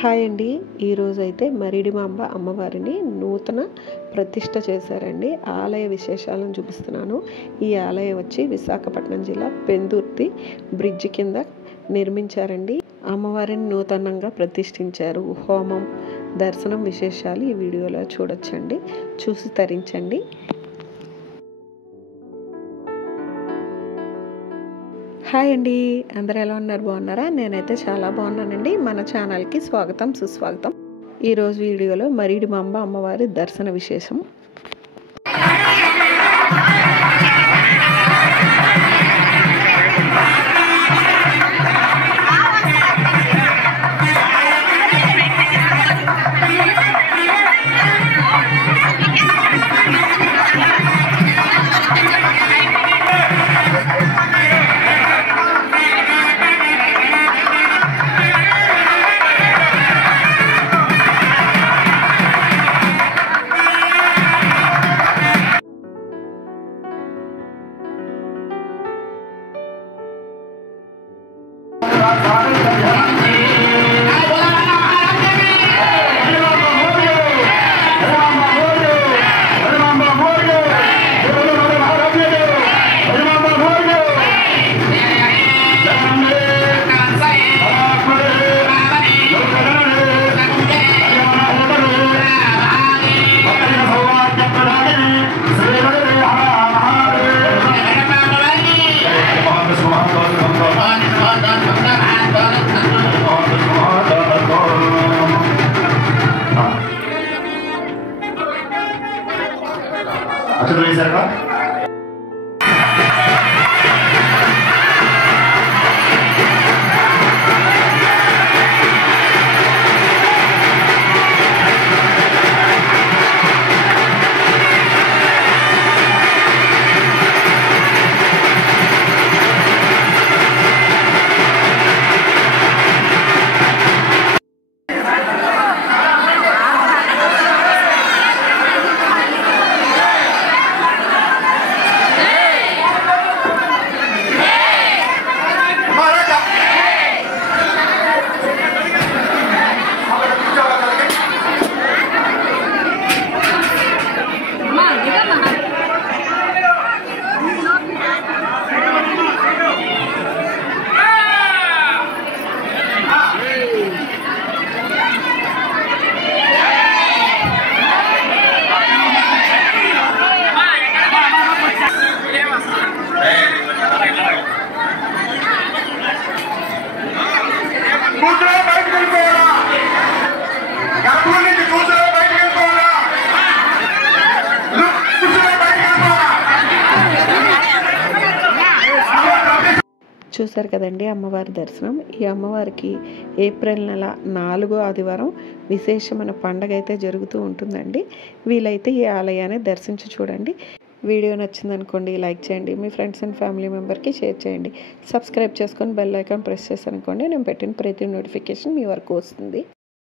Hi అండి. ఈరోజైతే మరిడిమాంబ అమ్మవారిని నూతన ప్రతిష్ఠ చేశారండి. ఆలయ విశేషాలను చూపిస్తున్నాను. ఈ ఆలయం వచ్చి విశాఖపట్నం జిల్లా పెందుర్తి బ్రిడ్జ్ కింద నిర్మించారండి. అమ్మవారిని నూతనంగా ప్రతిష్ఠించారు. హోమం, దర్శనం విశేషాలు ఈ వీడియోలో చూడొచ్చండి. చూసి తరించండి. హాయ్ అండి, అందరూ ఎలా ఉన్నారు? బాగున్నారా? నేనైతే చాలా బాగున్నానండి. మన ఛానల్కి స్వాగతం, సుస్వాగతం. ఈరోజు వీడియోలో మరిడిమాంబ అమ్మవారి దర్శన విశేషం. చూశారు కదండి అమ్మవారి దర్శనం. ఈ అమ్మవారికి ఏప్రిల్ నెల 4వ ఆదివారం విశేషమైన పండగ అయితే జరుగుతూ ఉంటుందండి. వీలైతే ఈ ఆలయాన్ని దర్శించి చూడండి. వీడియో నచ్చిందనుకోండి లైక్ చేయండి, మీ ఫ్రెండ్స్ అండ్ ఫ్యామిలీ మెంబర్కి షేర్ చేయండి, సబ్స్క్రైబ్ చేసుకొని బెల్ ఐకాన్ ప్రెస్ చేశారనుకోండి నేను పెట్టిన ప్రతి నోటిఫికేషన్ మీ వరకు వస్తుంది.